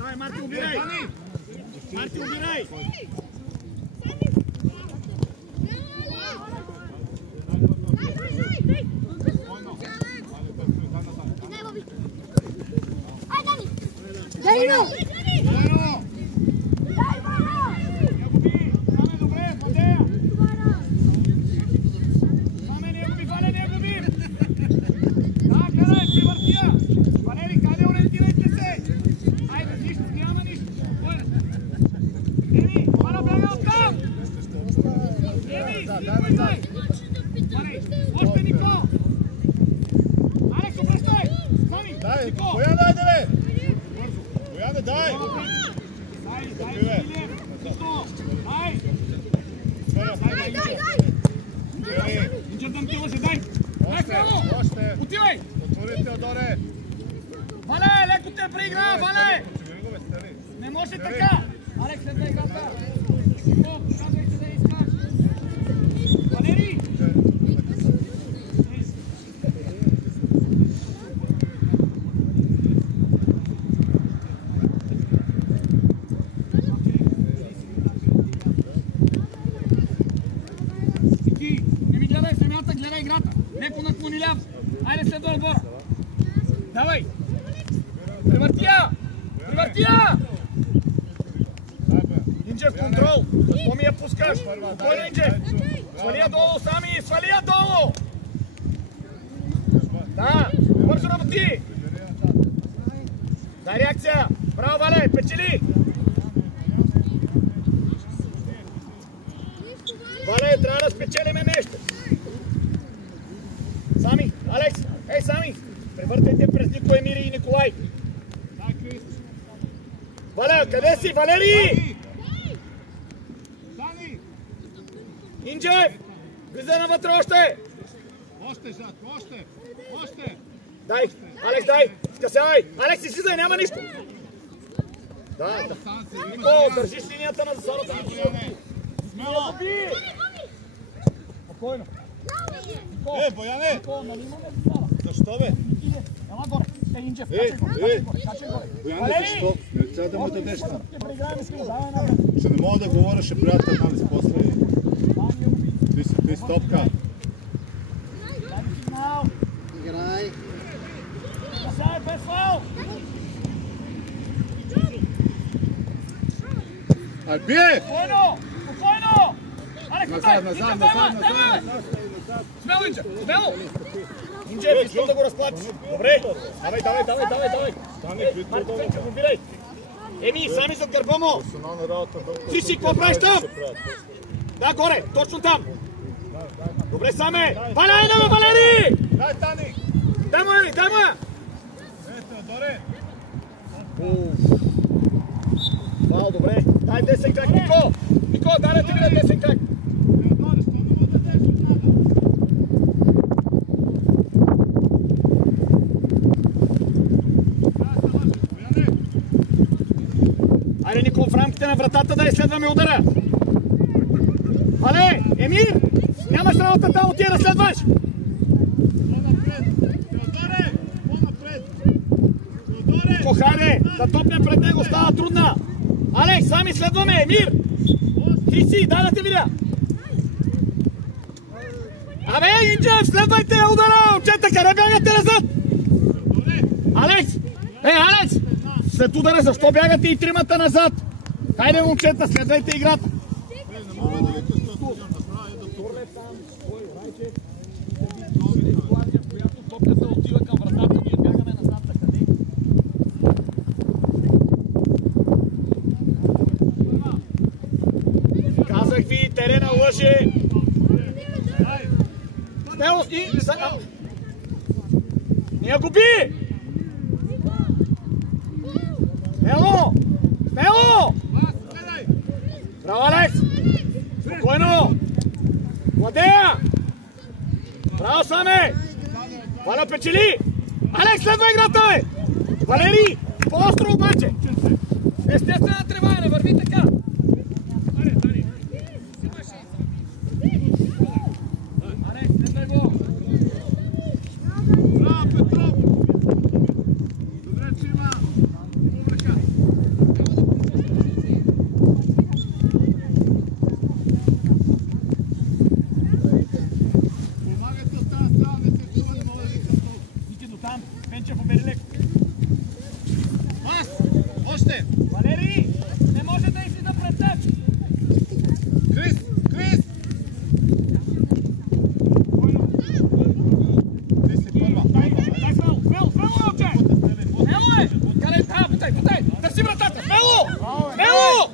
Давай, Марти, убирай! Марти, убирай! Dajno! Валерий! Инджев! Влизай навътре още! Още! Дай! Алекс, дай! Скъсявай! Алекс, излизай, няма нищо! Да. Нико, държиш линията на засадата. Смело! Спокойно! Бояне! Нико, нали имаме засада? Защо бе? Ела горе! Инджев, качай горе! Бояне, защо? Не трябва да му дадеш там. Давай напред! Ще не мога да говоря, ще приятел анализ после. Ти стопка. Играй. Касай, без фаул! Бие! Спокойно! Алекс, Назад! Смело, Инджев! Смело! Инджев, искам да го разплатиш. Добре! Давай! Марко Пенчев, убирай! Еми, сами зад гърба му! Ти си, какво правиш там? Да, горе, точно там! Добре, Саме! Валери! Дай, Тани! Дай му! Ето, добре! Вау, добре! Дай десен крак, Нико! Нико, дай да ти видя десен крак! Айде, Нико, в рамките на вратата да изследваме удара! Але, Емир! Нямаш работа там, отида да следваш! Нико, хайде! Да топнем пред него, става трудна! Алекс, сами следваме, Емир! Ти си, дай да те видя! Абе, Инджев, следвайте удара! Отчета, къде бягате назад? Алекс! Алекс! След удара, защо бягате и тримата назад? Хайде, момчета, следвайте играта! Казах ви, терена лъже! Смело и... Не губи! Смело! Браво, Алекс! Спокойно! Владея! Браво, Саме! Валя печели! Алекс, следва играта, бе! Валери! По-остро обаче! Естествена трева, не върви така! Алекс, следвай го! Валере! Валери, не може да излиза пред теб! Крис! Крис! Ти си първа! Дай, смело, момче! Смело е! Къде? Да, бутай! Търси вратата! Смело!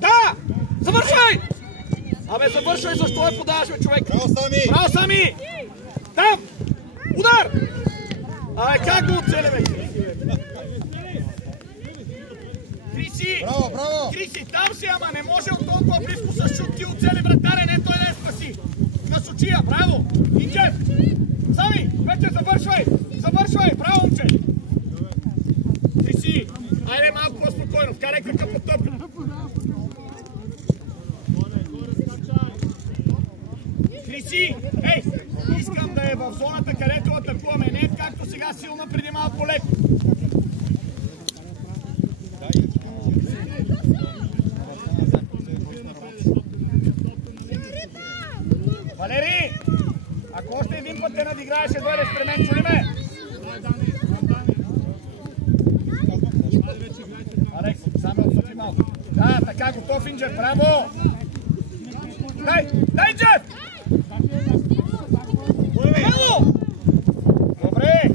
Да! Завършвай! Абе, завършвай, защо я подаваш, бе, човек? Браво, Сами! Там! Удар! Абе, как го оцели, бе? Криси! Браво! Криси, там си, ама не може от толкова близко с шут ти оцели вратаря, не той да я спаси! Насочия, браво! Инджев! Сами, вече завършвай! Браво, момче! Криси, айде малко по-спокойно, вкарай крака по тъпка! Криси, ей, искам да е в зоната, където атакуваме, не както сега силна преди малко леко. Валери, ако още един път те надиграеш, ще дойдеш при мен, чули ме? Алекс, само отсъпи малко. Да, така, готов, Инджев, браво! Дай, Инджев! Браво! Добре!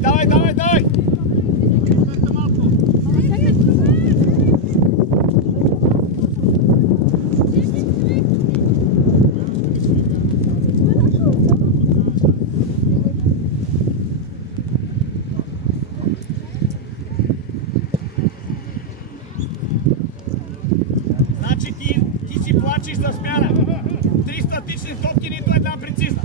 Давай! Значи ти си плачеш за смяна. 3 статични топки, нито една прецизна.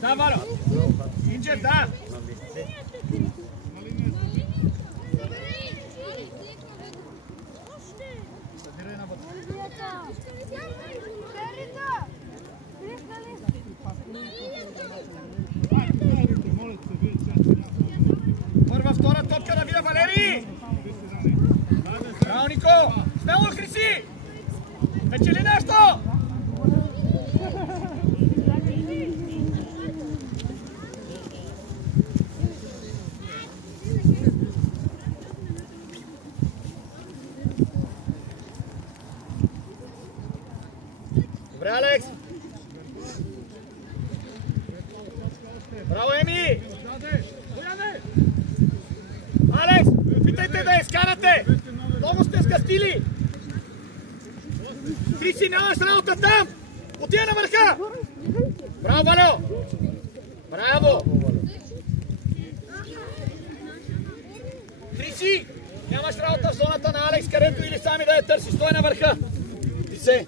Да, Варо! Инджев, да! Събирай на вътре. Първа, втора топка да видя Валери! Браво, Нико! Смело, Хриси! Печели нещо! Добре, Алекс! Браво, Еми! Алекс, питайте да изкарате! Много сте скастили! Криси, нямаш работа там! Отида на върха! Браво, Валю! Браво! Криси, нямаш работа в зоната на Алекс, където или сами да я търси. Стой на върха! Ти се!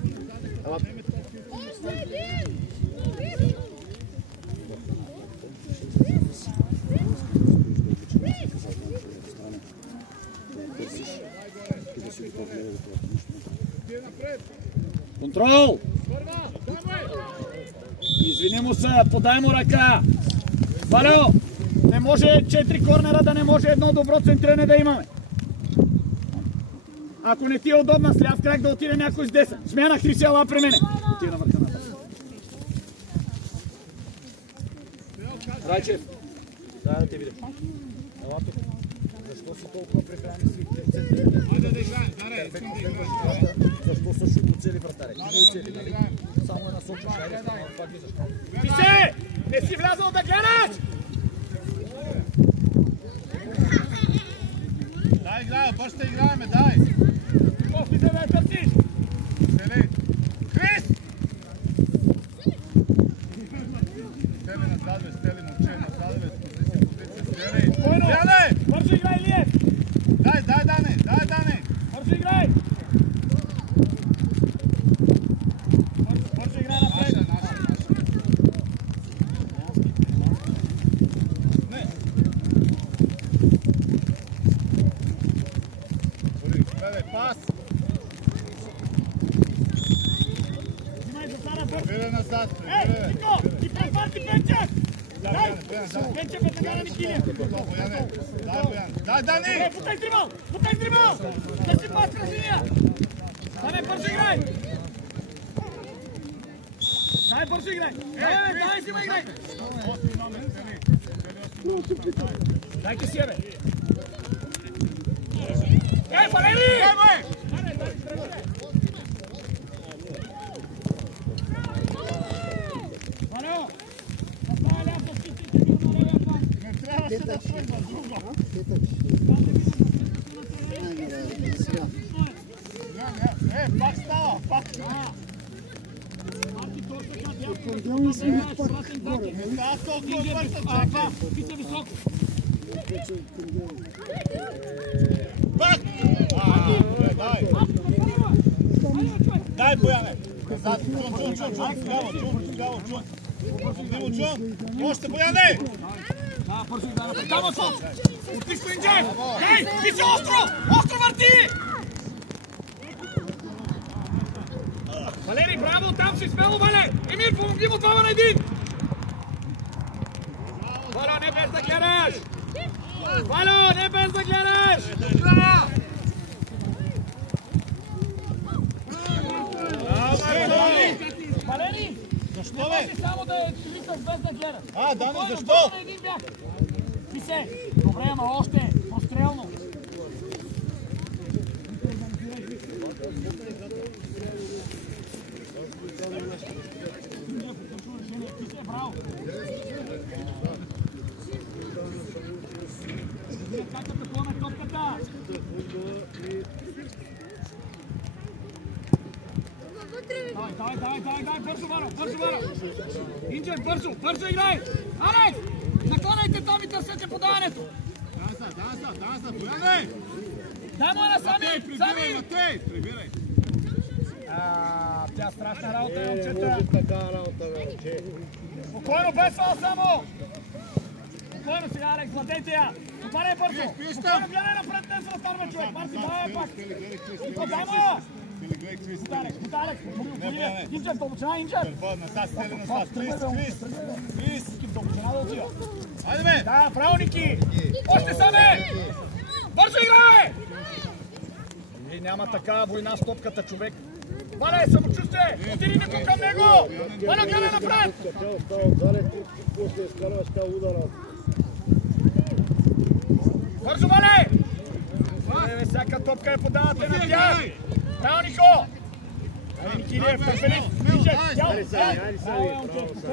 Контрол! Извини му се, подай му ръка! Валю! Не може 4 корнера да не може едно добро центриране да имаме. Ако не ти е удобна с ляв крак да отиде някой с десен. Смяна, Хриси, ела при мене. Отиде на върха на. Райчев, трябва да те видим. Ела тук. Защо си толкова прехрани си центриране? Айде да играем, даре, искам да играем. Защо също оцели вратаря? Не оцели, нали? Само е насочен, хайде, това виждаш. Ти се! Не си влязъл да гледаш! Дай играем, бърз ще играеме, дай! Кофти се да я търсиш! Стели! Крис! Стели назад, бе, стели, момче, назад, бе, позиция, стели! Спокойно! Яне! Бързо играй, Илиев! Дай, Дане! Бързо играй! Бързо играй напред! Наша. Не! Пас! Взимай за Сара, бързо! Прибира назад, Ей, прибира! Нико! Ти препарти Пенчев! Дай! Пенчев е така на Никилия! Дай, Дани! Потай с дрибъл! Да си пас красивия! Саме бързо играй! Дай бързо играй! Дай си ма играй! Дайте си, бе! Ей, Валери! Валео! Не трябваше да тръгва друго. Пак става, пак става. Понеделни сме пак горе. Не става толкова бързо, чакай. Писа високо. Пак! Дай! Дай, Бояне! Чун! Още, Бояне! Да, бързо играй напред. Там от слънце! Отлично, Инджев! Ей, ти си остро! Остро върти! Валери, браво! Там си смело, Вале! Емир, помогни му 2 на 1! Вало, не без да гледаш! Вало, не без да гледаш! Валери! Защо, Не бе? можеш само да висаш без да гледаш! Дани, защо? Писе! Добре, ама още! Прострелно! Браво! Как да поеме топката? Давай, бързо, Варо! Инджер, бързо играй! Алекс! Накланяйте там и търсете подаването! Данса, Бояне! Дай му на Сами! Матей, прибирай! Тя страшна работа е, момчета! Така работа, бе. Спокойно, без фал само! Спокойно сега, Алекс, владейте я! Отваряй бързо! Спокойно, гледай напред, не се разтарвай човек! Марси, давай пак! Дай му я! Бутарек! Инджер, дълбочина, Инджер! Крис! Дълбочина да отива! Айде, бе! Да, право, Ники! Още саме! Бързо играй! Няма такава война с топката, човек! Валя, самочувствие! Отиди Нико към него! Валя, гледай напред! Бързо, Вале! Всяка топка я подавате на тях! Браво, Нико! Айде, Никилиев, търпелив!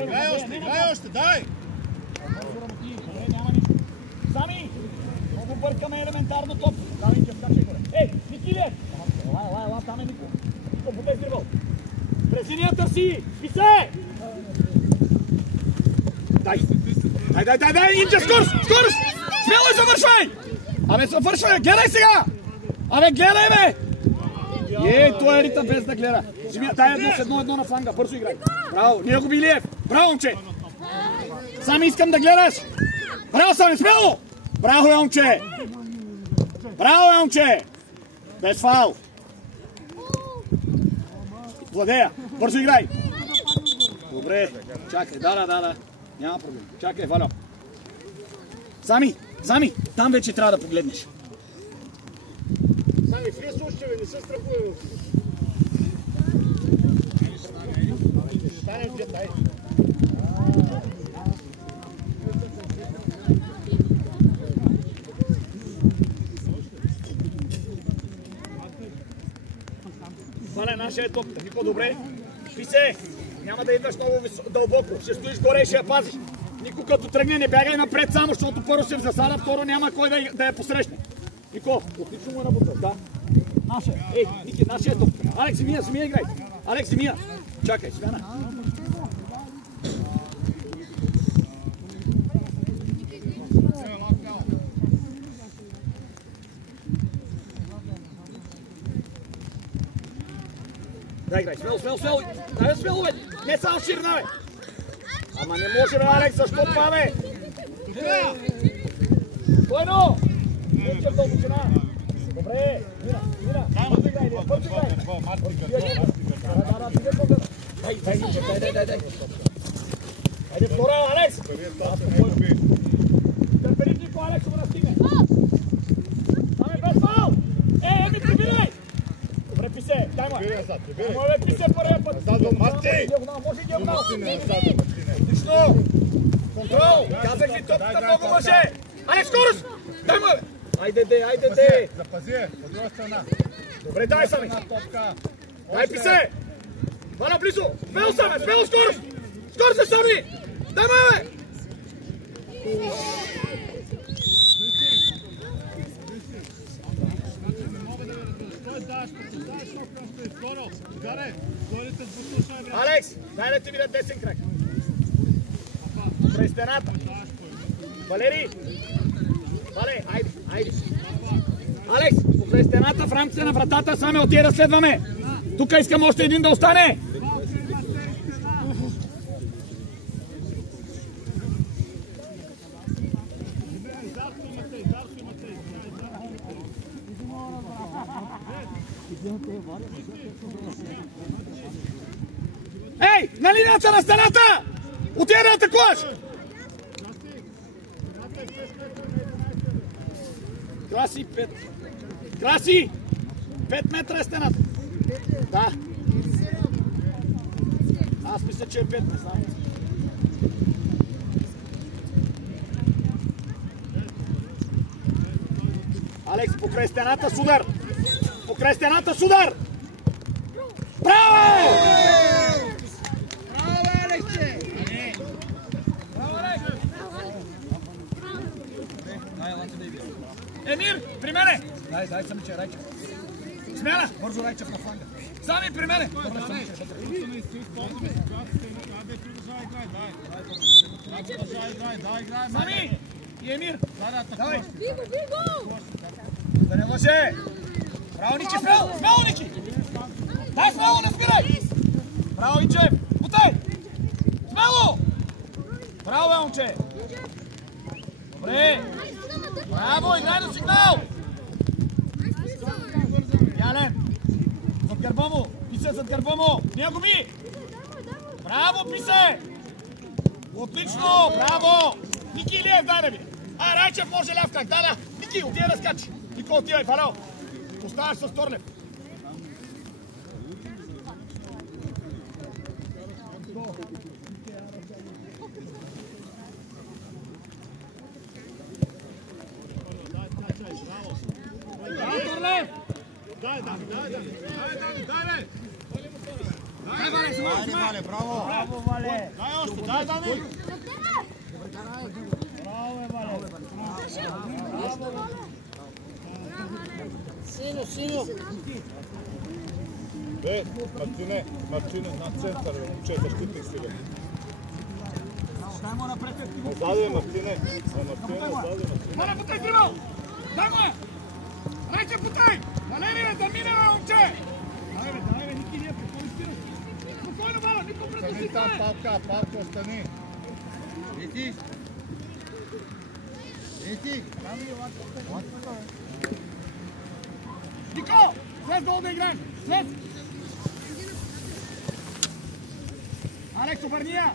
Играй още, дай! Сами! Много бъркаме елементарно топ! Давай, Инджев, скачай горе! Ей, Никилиев! Ела, там е Нико! Нико, подай дрибъл! През линия търси! Писе! Дай! Инджев, скорост! Смело и завършвай! Абе, завършвай! Гледай сега! Абе, гледай, бе! Той е ритъм без да гледа. Дай едно с едно на фланга. Бързо играй. Браво, Ниего Билиев. Браво, момче! Сами искам да гледаш! Браво, Сами, смело! Браво, момче! Без фаул! Владея, бързо играй! Добре, чакай, да. Няма проблем. Чакай, Валя. Сами, там вече трябва да погледнеш. Сами, влез още, бе, не се страхувай. Стане, дай. Валя, нашия е топ. Нико, добре. Писе, няма да идваш много дълбоко. Ще стоиш горе и ще я пазиш. Нико, като тръгне, не бягай напред само, защото първо се в засада, второ няма кой да я посрещне. Нико, отлично му е набутал, да. Наша, Ники, нашия е топ. Алекс, Зимия играй. Алекс, Зимия. Чакай, Свяна. Да, играй, смело. Дай смело, бе. Не само ширина, бе. Ама не може, бе, Алекс, защо това, бе? Спойно! Вечер дълбочина. Добре, мира. Бързо играй. Дай. Айде, втора, Алекс. Търпелив, Нико, Алекс, го настигне. Там е без фал. Еми, прибирай. Добре, Писе, дай му. Прибери назад, прибери. Моля ти се първия път. Назад, Марти! Може диагонал. Мартине, назад, Мартине. Отлично! Контрол! Казах ви, топката много мъже! Алекс, скорост! Дай му! Айде, де! Запази, от друга страна. Добре, дай сами! Топка. Дай писе! Вана близо! Смело саме! Смело скорост! Скорост се сами! Дай ме! Алекс, дай да ти видят десен крак. През стената. Валери! Вале, айде! Алекс, покрай стената в рамките на вратата, сами отиде да следваме. Тук искам още един да остане. Ей, на линията на стената! Отиде да атакуваш! Краси 5. Краси! 5 метра е стената. Да. Аз мисля, че е 5, не знам. Алекс, покрай стената с удар! Покрай стената с удар! Браво! Браво, Алексе! Браво, Алекс! Емир, при мене! Дай, Самиче, Райчев. Смяна! Бързо Райчев на фланга. Сами при мене! Сами! И Емир! Давай! Да не лъже! Браво, Ники! Смело, Ники! Дай смело, не спирай! Браво, Инчев! Бутай! Смело! Браво, момче! Добре! Браво, играй на сигнал! Ялен! Зад гърба му! Писе зад гърба му! Него ми! Браво, Писе! Отлично! Браво! Ники Илиев, дай да ми! Райчев може ляв крак! Да! Ники, отивай да скачи! Нико, отивай, Фарал! Оставаш с Торлев! Дай, Вале, браво! Браво, Вале! дай още, дай, Дани! Браво, Вале! Сино! Мартине, на център, момче, защитник сега. Дай му напред! Назаде, Мартине! Назаде! Вале, потай дрибъл! Дай му я! Рече, потай! Валерия, да мине, момче! Давай, Ники, ние прекористираш! Спокойно, Валя, никой пред Остани там, Павка, остани! Ети! Нико! Слез долу да играем! Слез! Алекс, обърни я!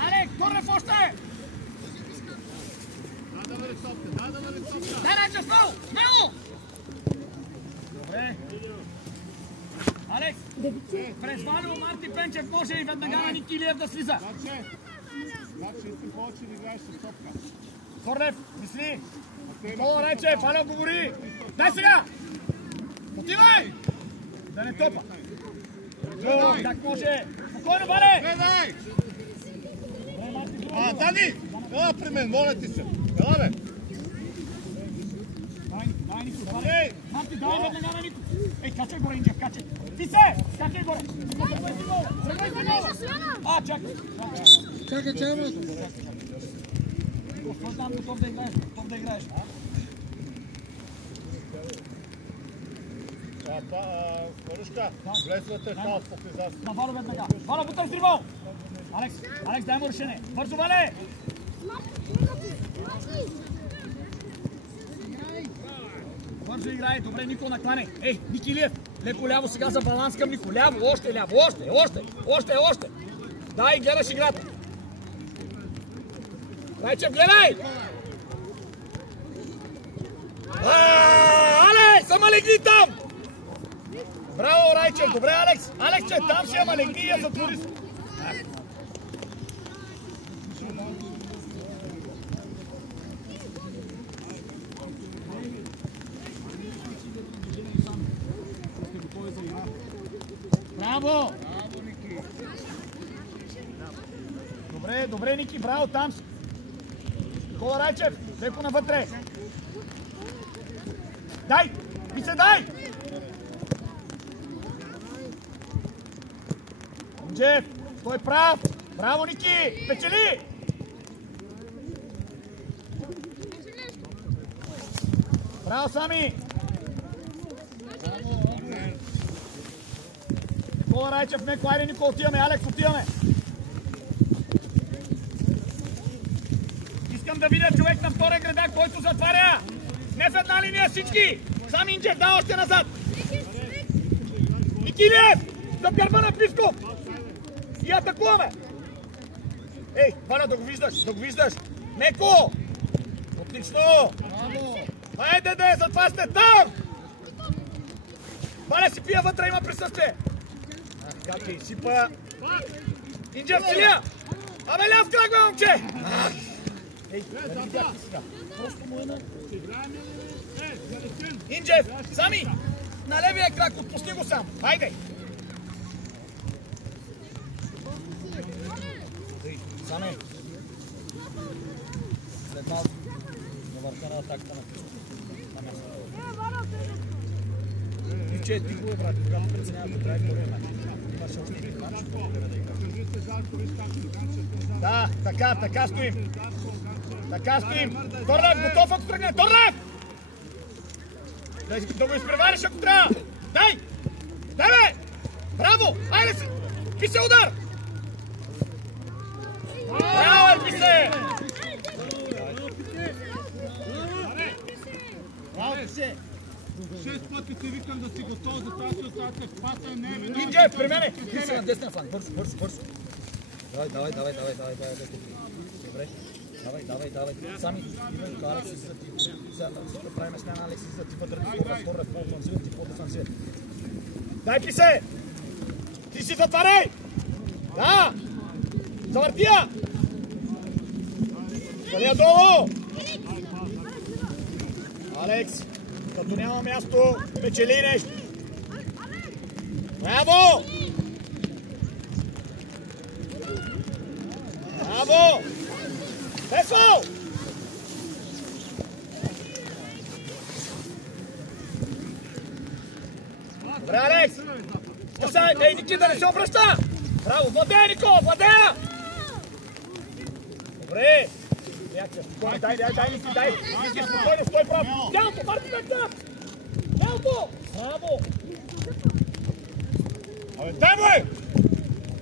Алекс, Торлев още! Дай, Райче, смело! Добре. Алекс, през Валио, Марти Пенчев може и веднага на Ники Илиев да слиза. Значи си повече да играеш с топка. Торлев, мисли! Никола, Райчев, Валио, говори! Дай сега! Отивай! Да не топа! Как може? Спокойно, Вале! Гледай! Дани! Ела при мен, моля ти се! Ела бе! Дай, Нико, Вале! Марти, дай веднага на Нико! Ей, качай горе, Инджев, качай! Ти се! Скачай горе! Чакай! Чакай, Господи, там готов да играеш. Порушка, влез вътре, хаос по физар. На Вало веднага. Вало, бутай с дрибъл! Алекс, дай му решение. Бързо, Вале! Бързо играй, добре, Нико наклане. Ей, Ники Илиев, леко ляво сега за баланс към Нико. Ляво, още ляво, още. Дай, гледаш играта. Райчев, гледай! Райчев, добре, Алекс! Алекс, че там си, ама легни я затвори. Браво! Добре, добре, Ники, браво, там си. Никола Райчев, леко навътре. Дай! Писе, дай! Джеф, той прав! Браво, Ники! Печели! Браво, Сами! Никола Райчев, меко, айде, Никола, отиваме, Алекс, отиваме! Искам да видя човек на втория града, който затваря! Не в една линия всички! Сам Инджев, да, още назад! Никилиев! За гърба на Писков! И атакуваме! Ей, Валя, да го виждаш, да го виждаш! Меко! Отлично! Хайде да е, затова сте там! Валя си пия вътре, има присъствие! Как е, сипа! Инджев, целия! Абе, ляв крак, бе, момче! Ей, да видяхте сега. Просто му е на... Инджев, Сами! На левия крак, отпусти го сам. Хайде! Сами! След малко на върха на атаката на място. Ивче, ти го е, брат, когато преценявате, трябва да бъде матч. Имаше още един матч, да, така стоим. Така стоим. Торлев, готов ако тръгне. Торлев! Да го изпревариш ако трябва. Дай! Дай, бе! Браво! Айде си! Писе удар! Браво, Писе! Браво, Писе! 6 пъти ти викам да си готов за тази атака. Паса не е веднага. Инджев, при мене! Ти си на десния фланг. Бързо. Давай. Добре. Давай. Сами, Алекс си за ти. Да правим смяна, Алекс си за ти вътре. Втория по-офанзивен, ти по-дефанзивен. Дай, Писе! Ти си затваряй! Да! Завъртия! Залия долу! Алекс, като няма място, печели нещо. Браво! Браво! Без фол! Добре, Алекс! Ей, Ники, да не се обръща! Браво, владея, Никола, владея! Добре! Дай, Ники, дай! Ники, спокойно, стой прав! Тялото, Марти, така! Тялото! Браво! Абе, дай му е!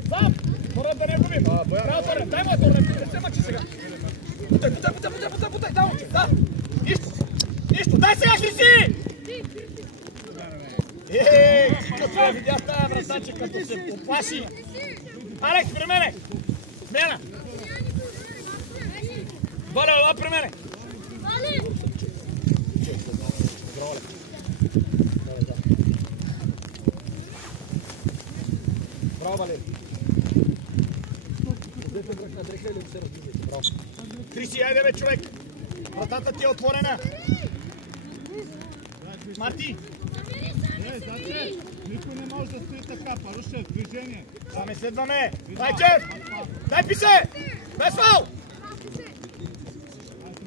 Сам! Торът да не губим! Браво, Торът, дай му е, Торът! Не се мъчи сега! Бутай, дай, момче, да! Нищо, дай сега, Хриси! Какво видя тая вратача, като се оплаши? Алекс, при мене! Смяна! Валя, ела при мене! Браво, Валери! Браво! Криси, айде бе, човек! Вратата ти е отворена! Марти! Никой не може да стои така, Парушев, движение. Саме следваме! Райчев! Дай, Писе! Без фал!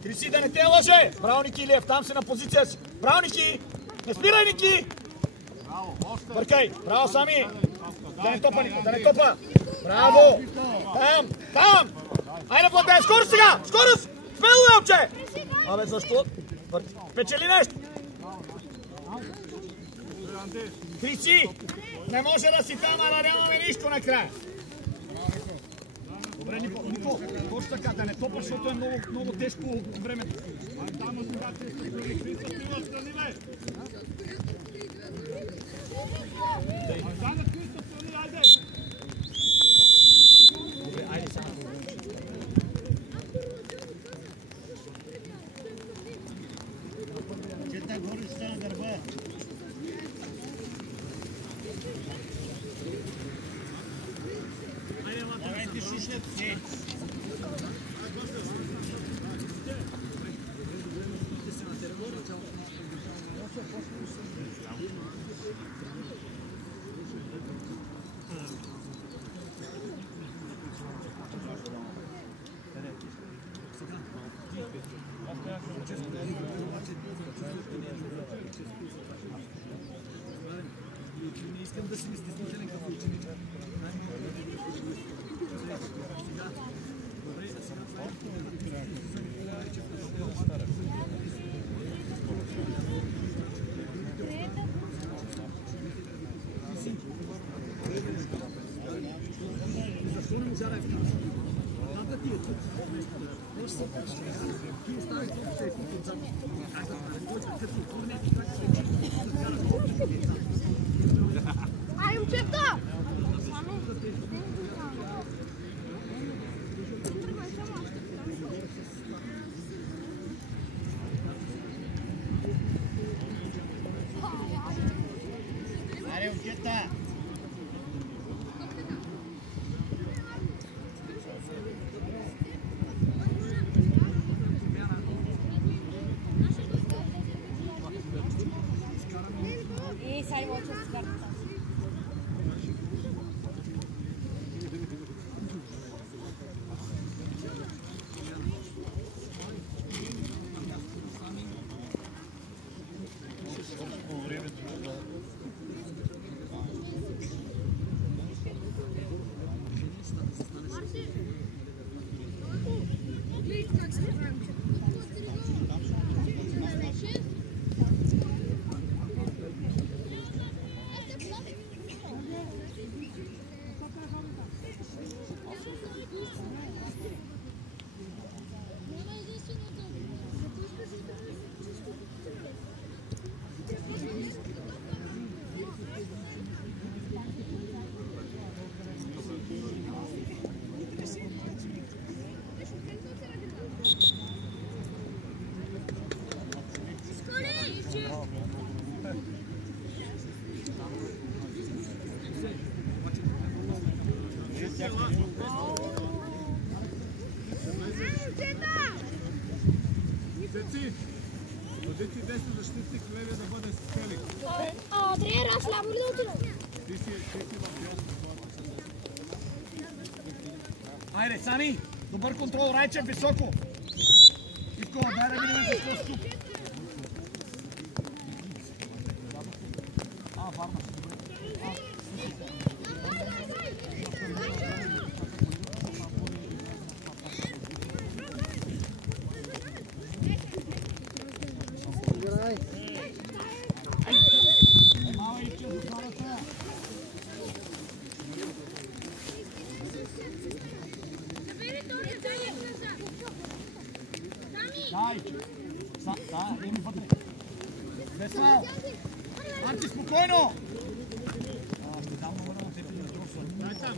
Криси, да не те лъже! Браво, Ники Илиев, там си на позиция си! Браво, Ники! Не спирай, Ники! Бъркай! Браво, Сами! Да не топа, Ники, да не топа! Браво! Там! Айде, Владея, скоро сега! Скорост! Смело, момче! Абе, защо? Печели нещо! Криси! Не може да си там, ама нямаме нищо накрая! Добре, Нико, точно така, да не топаш, защото е много тежко времето. Там сега те са стои, Хриса, ти възстани, бе! Азана, Хриса, стои, айде! Добре, айде сега. Чета горе, ще на гърба. ти шушнят си. Не искам да си ми стеснителен като ученик. Защо не можа да е в тази? Надо ти е тук. Ти оставиш тук, че е тук отзад. Аз да стане, който като турне, така че Ai, um tchau! Аре, укета! И сега може да се карта. Бъдете десен защитник, левия да бъде с Фелик. Трябва раз ляво ли да отида? Ти си в дясно. Айде, Сани! Добър контрол, Райчев, високо! Ивко, дай да видим защо си тук. Варна. Дай! Да, еми вътре. Весна! Марти, спокойно! Ще дам номера на теб и на друг. Дай там.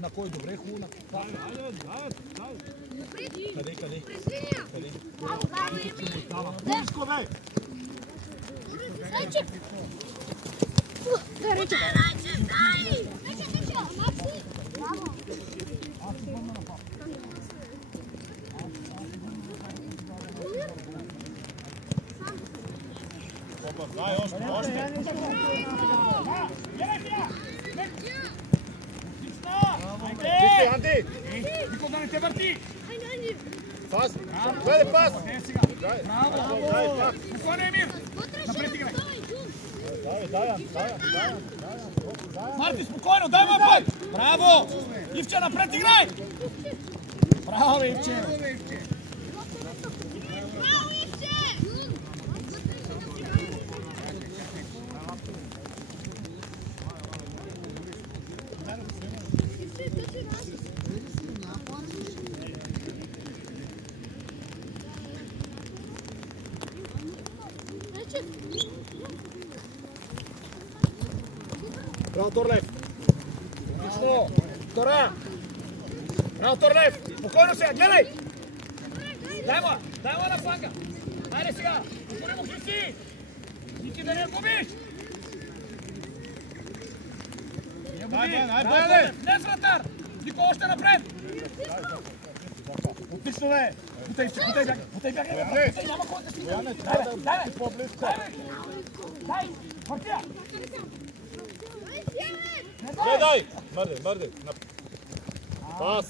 На кой? Добре, хубаво. Къде? Къде? Близко, бе! Райчев! Дай, Райчев! Райчев! Макси! Браво! Дай още. Ти, Анди! Никой да не те върти! Пас! Гледай пас! Браво! Спокойно, Емир! Напред играй! Дай. Марти, спокойно, дай ме път! Браво! Ивче, напред играй! Браво, Ивче! Браво, Торлев! Отлично! Втора! Браво, Торлев! Спокойно сега, гледай! Дай му на фланга! Хайде сега! Отвори му Хриси! Ники да не губиш! Днес вратар! Нико, още напред! Отлично бе! Бутай бягай! Бутай, няма кой да стигне! Дай! Партия! Гледай! Мърде! Пас!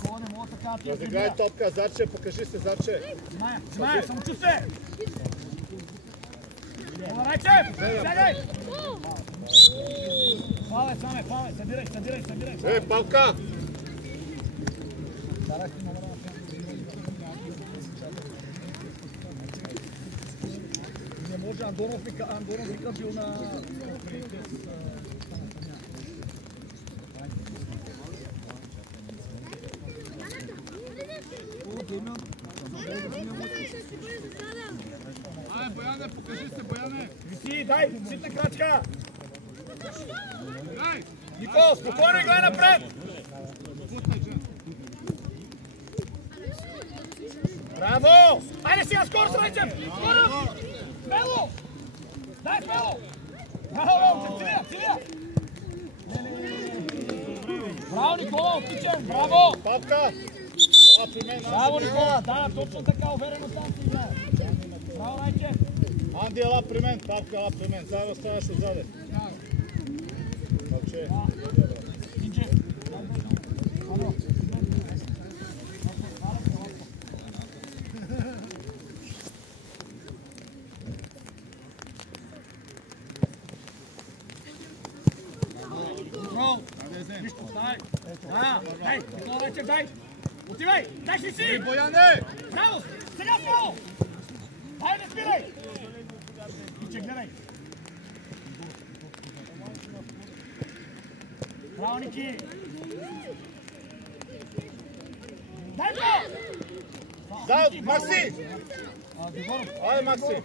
Разиграй топка, Зарче, покажи се, Зарче. Знае, самочувствие! Райчев! Сягай! Паве, събирай! Павка! Не може, Андонов вика бил на... Бояне, покажи се, Бояне! Виси, дай, ситна крачка! Нико, спокойно и гледай напред! Браво! Айде сега, скоро срещам! Скоро! Смело! Дай смело! Браво, Цилия! Браво, Никола, отличен! Браво! Павка! При мен, Браво, Никола! Да, точно така, уверено там си играе. Браво, Райче! Анди, ела при мен, Павка, ела при мен. Заедно ставаш отзаде. Мълче. Инчев! Дай, Никола Райчев, дай! Отивай! Дай си! Бояне! Браво! Сега смело! Дай, не спирай! Иче, гледай! Браво, Ники! Дай го! Дай, Макси! Григоров! Айде, Макси!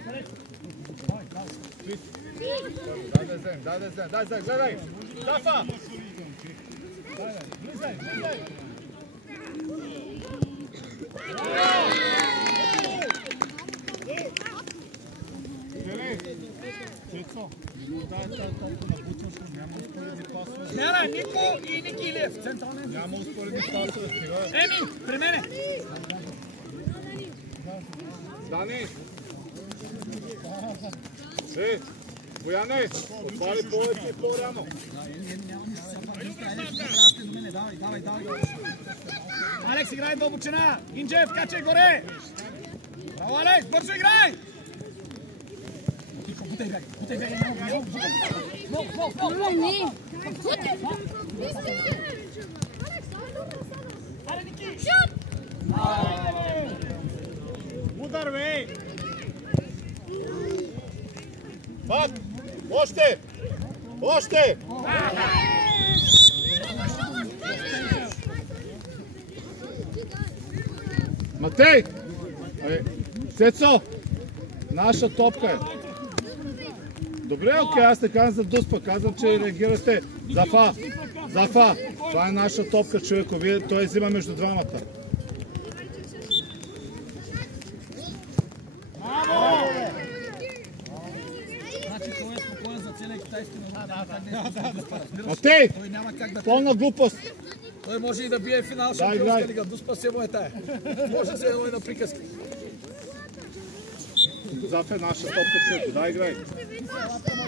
Дай, гледай! Дафа! Влизай! Гледай, Нико и Ники Илиев, централен. Няма успоредни пасове сега. Еми, при мене! Дани! Бояне! Отвали повече и по-рано. Алекс, играй дълбочина! Инджев, качай горе! Браво, Алекс, бързо играй! Бутай бягай, няма. Аре, Ники! Удар, бе! Пак! Още! Матей! Цецо! Наша топка е. Добре, окей, аз не казвам за Дуспа, казвам, че реагирате. Зафа! Това е наша топка, човеко. Той взима между двамата. Матей! Пълна глупост! Той може и да бие финал Шампионска лига. Дуспа се му е тая. Може да се едно и на приказка. Зафа е наша топка, човеко. Дай, играй.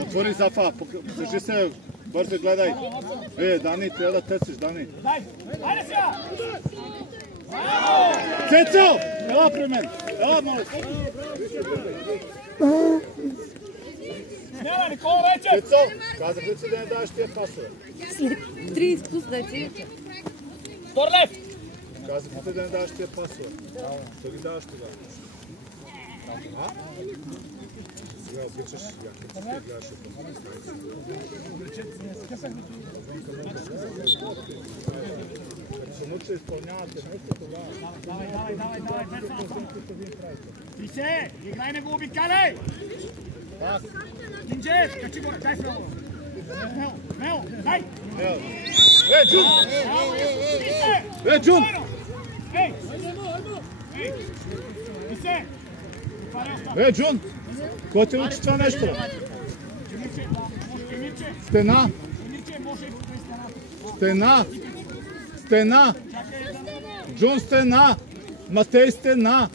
Отвори Зафа. Покажи се. Бързо гледай. Дани, трябва да търсиш, Дани. Дай! Айде сега! Цецо! Ела при мен. Ела, моля. Смяна, Никола Райчев! Цецо! Казах ли си да не даваш тия пасове? След 30 пуснати. Торлев! Казах ли да не даваш тия пасове? Ще ги даваш тогава. Сега обичаш, като ти гледаш Като се муча изпълнявате нещо тогава. Давай, ти се! Играй, не го обикаляй! Инджев, качи го, дай смело! Смело, дай! Джун! Джун! Ей! Джун! Кой те учи това нещо? Стена! Стена! Стена! Джун стена! Матей стена!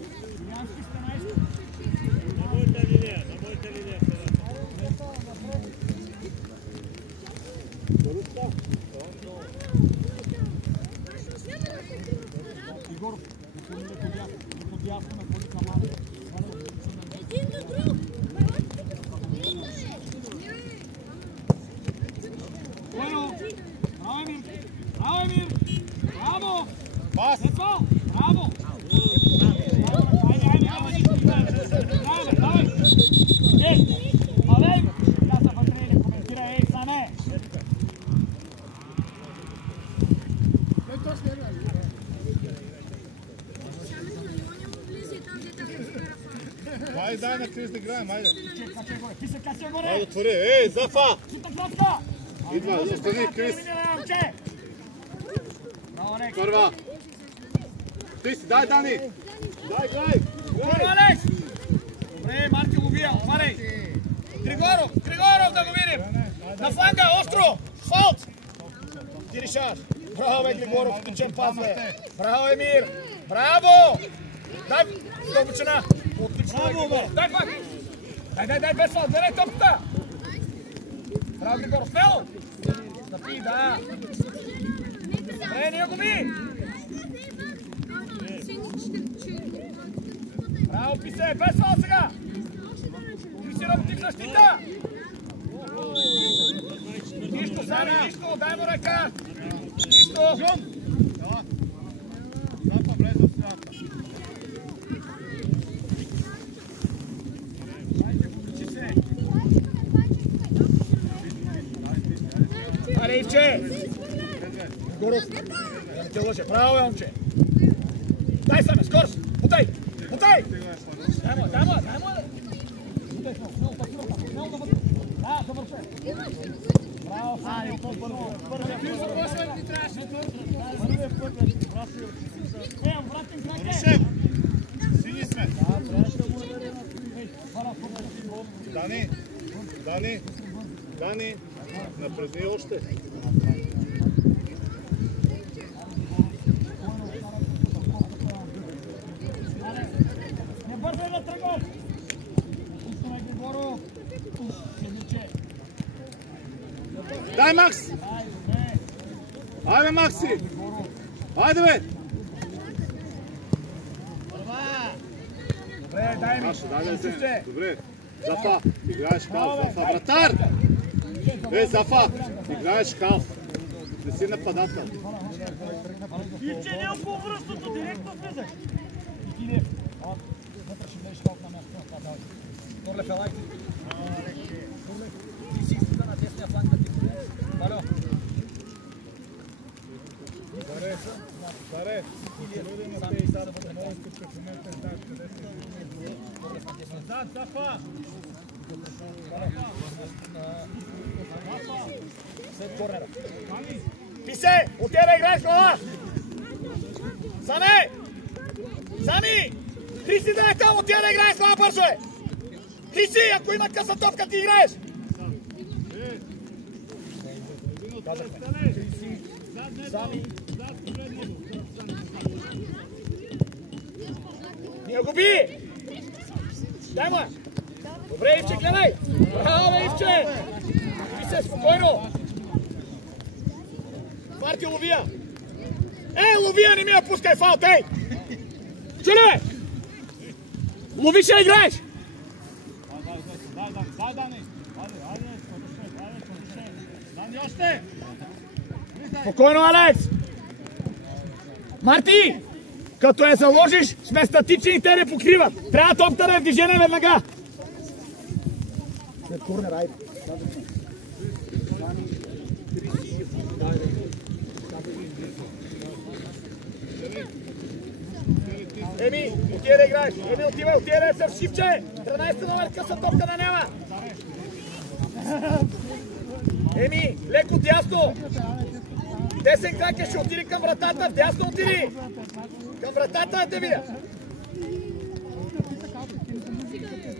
Bueno, bravo Emir, bravo Emir, bravo. Pas. Bravo. Айде, дай на Крис да играем, айде. Каче горе. Айде, отвори. Ей, Зафа! Чита крачка. Идва, застани, Крис. Браво, Алекс. Първа. Ти си, дай, Дани. Дай, гледай. Браво, Алекс. Добре, Марти ловия, отваряй. Григоров да го видим. На фланга, остро. Фалт. Ти решаваш. Браво, бе, Григоров, отличен пас, бе. Браво, Емир. Браво. Дай, дълбочина. Отлично, бе. Дай пак. Дай, без фалт, гледай топката. Браво, Григоров, смело. Стъпи, да. Добре, ние го би. Браво, Писе, без фал сега! Писе работи в защита! Нищо, Сани, нищо, дай му ръка! Нищо! Запа влезе в средата. Аре, Ивче! Горов! Да не те лъже, браво, момче! Дай саме, скорост! Путай! Путай! Дай му! Путай смело, смело да вътре! Да, завършай! Браво, Сани, по-бързо! Първият ти трябваше! Първият път, вратим краке! Рушев! Сини сме! Дани! Напрезни още! Не бързай да тръгваш! Пускаме Григоров! Дай, Макс! Айде, Макси! Айде, бе! Добре, дай ми! Добре! Зафа! Играеш калф! Зафа! Вратар! Зафа! Играеш калф! Не си нападател! И че не около връщото, директно влизаш! Кирил! Вътре ще влезеш колко на място. Торле, фелайте! Ти си изтига на десния фланг да ти бъде. Валю! Старе! Зад, Зафа! След корнера. Писе! Отида да играеш глава! Сами! Хриси да е там, отида да играеш глава бързо е! Хриси, ако има къса топка, ти играеш! Сами! Ние го би! Дай му! Добре, Ивче, гледай! Браво, Ивче! Писе, спокойно! Марти, ловия! Ловия, не ми я пускай фаут, ей! Чули! Лови, ще играеш! Спокойно, Алекс! Марти! Като я заложиш, сме статични и те не покриват. Трябва топката да е в движение веднага. След корнер, айде. Еми, отида да играеш. Еми, отида да се в шифче. 13 номер къса топка да няма. Еми, леко дясно. Десен крак ще отиди към вратата. Дясно отиди. Към вратата да те видя.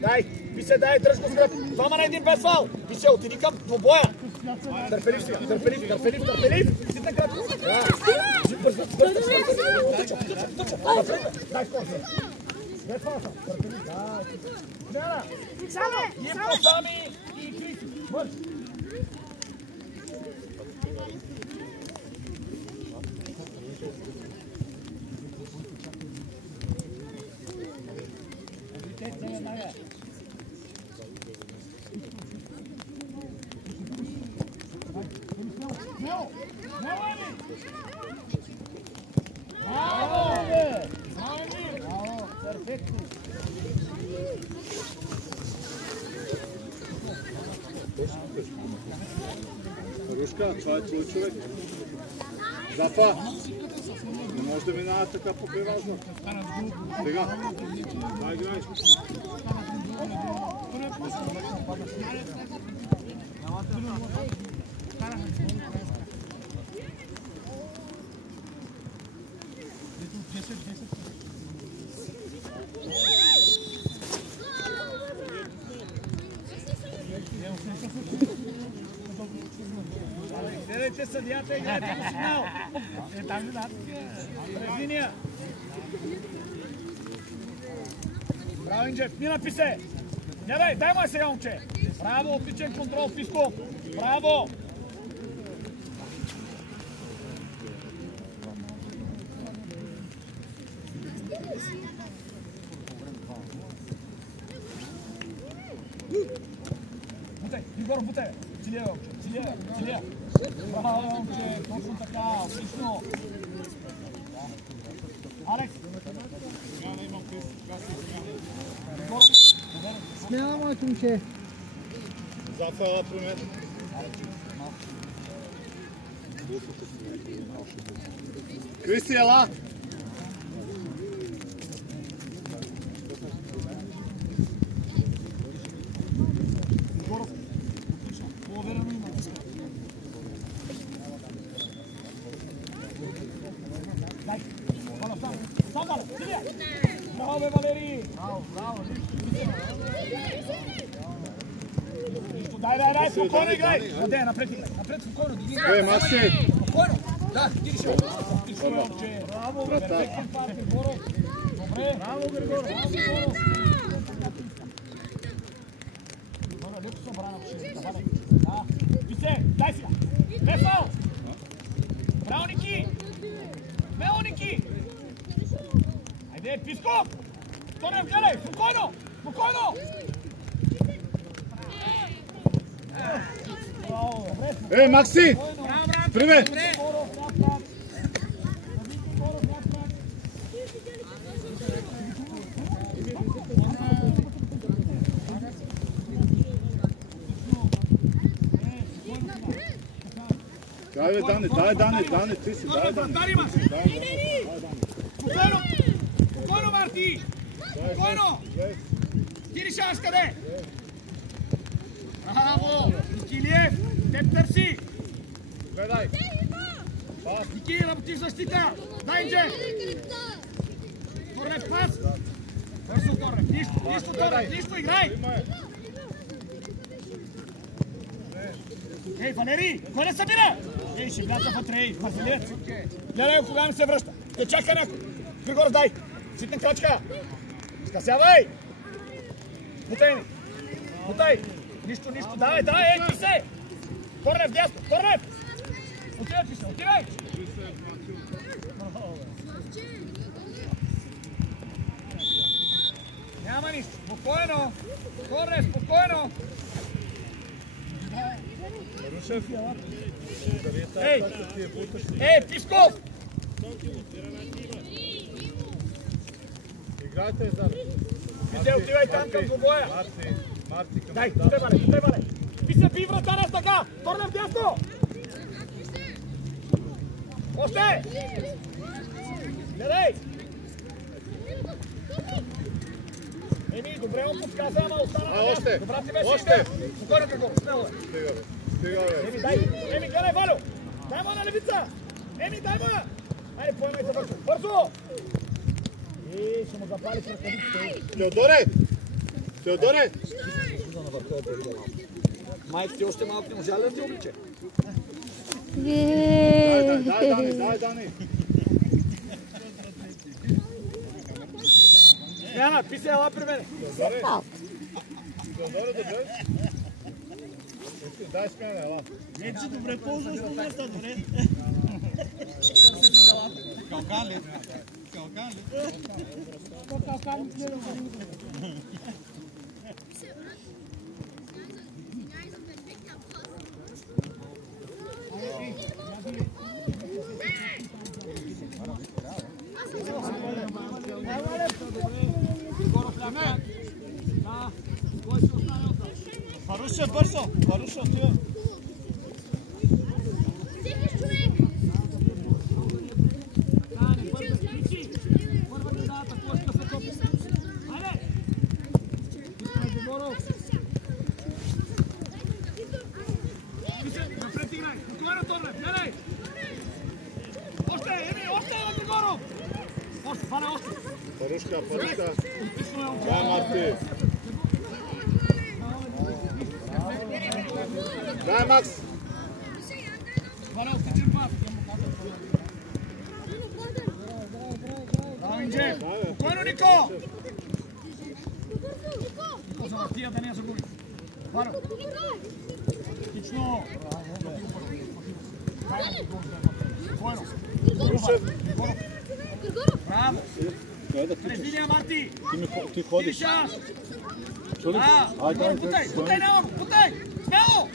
Дай, Писе, дай, дръж го с гръб. Двама на един без фал. Писе, отиди към двобоя. Търпелив сега, търпелив. Ситна кратко. Бързо. Дай скоростно. Дай фалса. Търпелив. Да. Ипо, Сами и Кристи. Бърз. Рушка, това е твой човек. Зафа! Не може да минава така по преважно. Сега. Дай играй. Гледайте съдията и гледайте по сигнал. Там ли през линия. Браво, Инджев, ми написе. Не дай му сега, момче. Браво, отличен контрол, Писков. Браво. Бутай, Егор, бутай. Целия, момче, целия. Браво, момче, точно така, отлично. Алекс. Смяна, моето момче. Зафа, ела при мен. Кристи, ела! Браво, бе, Валери! Браво! Дай, спокойно играй! Къде, напред играй! Напред, спокойно, диги играй! Макси! Спокойно! Да, диги ще! Браво, перфектен пар, Григоров! Добре! Браво, Григоров! Добре, леко събрана, да! Висе, дай сега! Бефал! Браво, Ники! Ники! Айде, Писков! Тонев, гледай! Спокойно! Макси! Привет! Дай, Дане, ти си, дай, Дане. Спокойно, Марти! Спокойно! Ти решаваш къде? Браво! Никилиев, теб търси! Гледай! Ники, работиш защита! Дай, Инджев! Корнев, пас! Бързо, Корнев! Нищо, Корнев! Нищо, играй! Ей, Валери! Кой не събира? Ей, шегата вътре, ей, бързелиец! Гледай, кога не се връща! Те чака някой! Григоров, дай! Ситна крачка! Скъсявай! Бутай! Нищо! Давай, ей, ти се! Корнев, дясно! Корнев! Отивай! Няма нищо! Спокойно! Корнев, спокойно! Ей, Писков! Играйте заедно. Вие отивай там към двобоя! Марти, към дай, бале! Би вратаря с така! Корнев, дясно! Още! Гледай! Еми, добре му подсказа, ама остана на място. Добра ти беше идея. Спокойно, Григоров, смело е. Еми, дай! Еми, гледай, Валю! Дай му на левица! Еми, дай му! Айде, поемайте бързо! Бързо! Ще му запали с ръкавиците. Теодоре! Майк ти още малко не можа ли да ти обличе? Дай, Дани. Няма, писе, ела при мене. Дай с мен, ела. Не, че добре ползваш момента, добре. Калкан ли? Варуша, бързо! Варуша, отива! Парушка. Дай, Марти. Дай, Макс. Спокойно, Нико! Нико за Матия да не я загуби. Варо. Отлично. Спокойно. Браво. През линия, Марти. Ти ходиш. Тишаш. Путай, няма го, путай. Смело.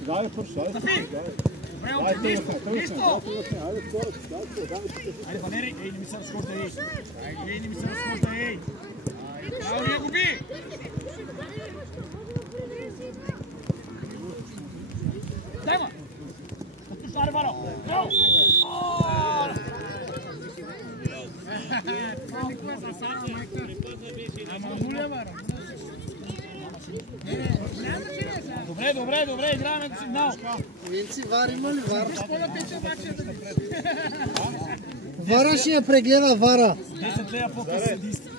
Дай, пърш, Зафи. Добре, оце, нищо. Айде, Валери, ей, не ми се разхожда, ей. Ей, не ми се разхожда, ей. Браво, я губи. Дай, ма. Аре, Варо. Браво. Добре, играем на сигнал. Винци, Вар има ли Вар? Вара ще я прегледа, Вара. 10 лея по-къс съдийство.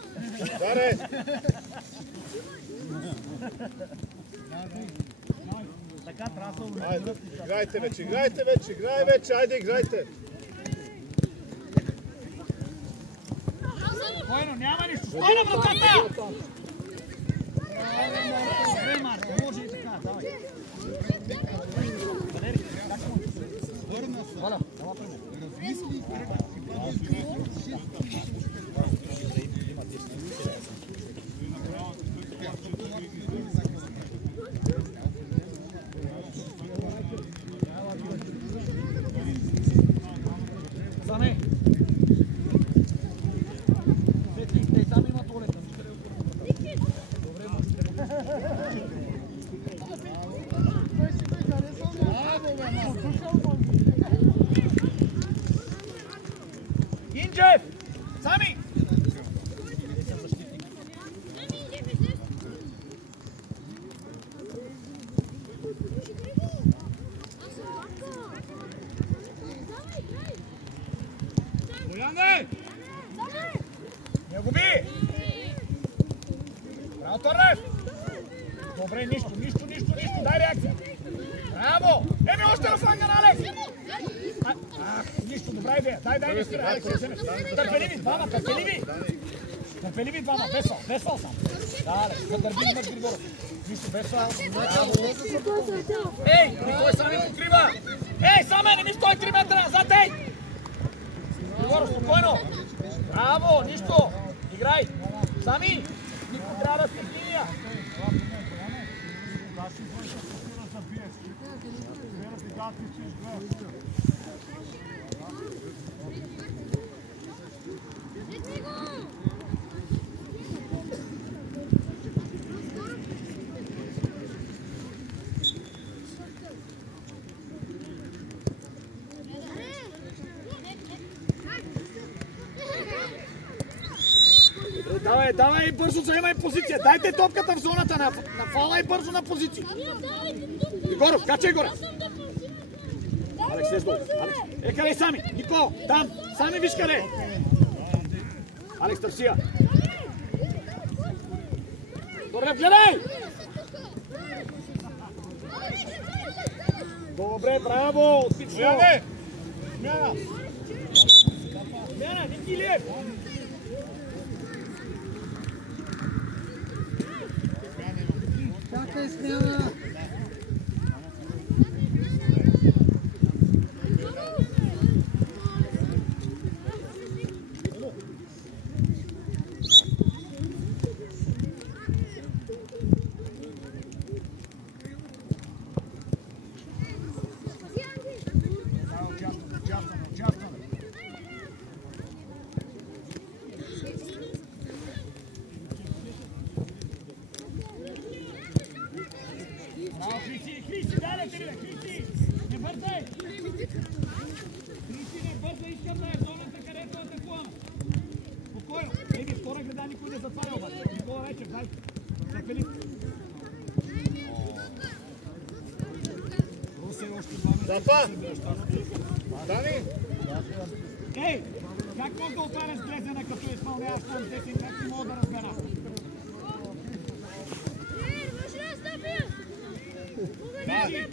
Даре! Така трябва да Айде, играйте вече, айде, играйте! Спокойно, няма нищо. Спокойно, вратата! Добре, Марко, може и така, давай. Валери, как му? Валя, ела при мен. Зане. Те там има туалета. Инджев! Сами! Бояне! Не губи! Браво, Торрев! Добре, нищо, дай реакция! Браво! Еми, още на фланга на Алекс! Нищо, добра идея! Дай, не спира, Алекс! Търпеливи двама, Весвал сам! Да, Алекс, задърби имаш Григоров! Нищо, Весвал! Ей, Никой сами покрива! Ей, саме, не ми стой 3 метра назад, ей! Григоров, спокойно! Браво, нищо! Играй! Сами! Никой трябва да се линия! Давай бързо заемай позиция. Дайте топката в зоната на фала и бързо на позиция. Григоров, качай горе. Алекс, слез долу. Къде сами? Нико, там. Сами виж къде. Алекс, търсия. Добре, гледай! Добре, браво! Отлично! Смяна! Смяна! Смяна, Никилев! Чакай смяна. Браво, Христи, дай, Кириле, Христи! Не бързай! Христи, не бързай, искам да е зоната, където атакувам. Спокойно. Еми, втора града никой не затваря обаче. Никола вече, дай. За Филип. Руси още 2 месеца. Зафа! Дани! Ей, как мога да отваряш Глезена, като изпълняваш там 10? Как ти мога да разбера? Марти,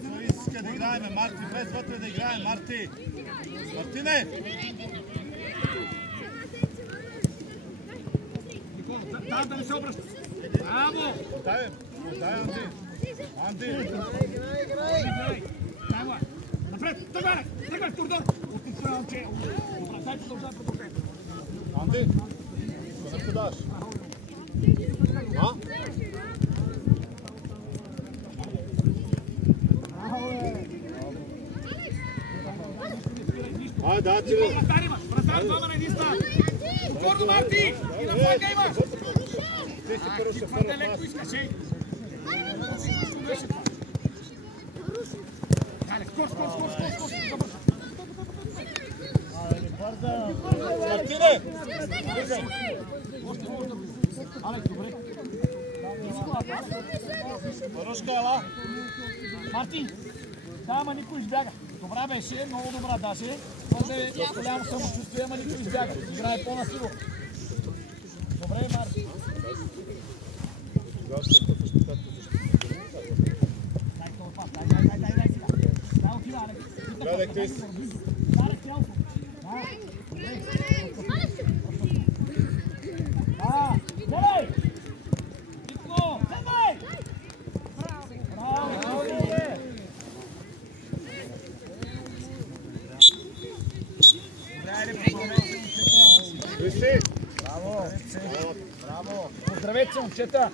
това иска да играем, Марти, влез вътре да играем, Марти! Мартине! Никола, да не се обръща. Браво! Дай, Анди! Анди! Играй! Дай му! Напред! Тръгвай, Турдор! Отлично, момче! Добре, дай продължай. Анди! Къде подаш? А? Ай, да, ти го! Вратар имаш! Вратар, двама на един стран! Спокойно, Марти! И на флага имаш! Ти си първо ще Твърде фърна леко искаш, ей! Хайде, скоро! Мартине! Алекс, добре. Марушка, ела! Марти! Да, ама никой избяга. Добра беше, много добра даже. Може голямо самочувствие, ама никой избяга. Играе по-насило. Добре, Марти. Дай това пас, дай сега. Дай отива, Алекс. Гледай, Крис. Дай, цяло. Дай. Гледай! Тихо! Гледай! Браво! Криси! Браво! Браво! Здравейте, момчета!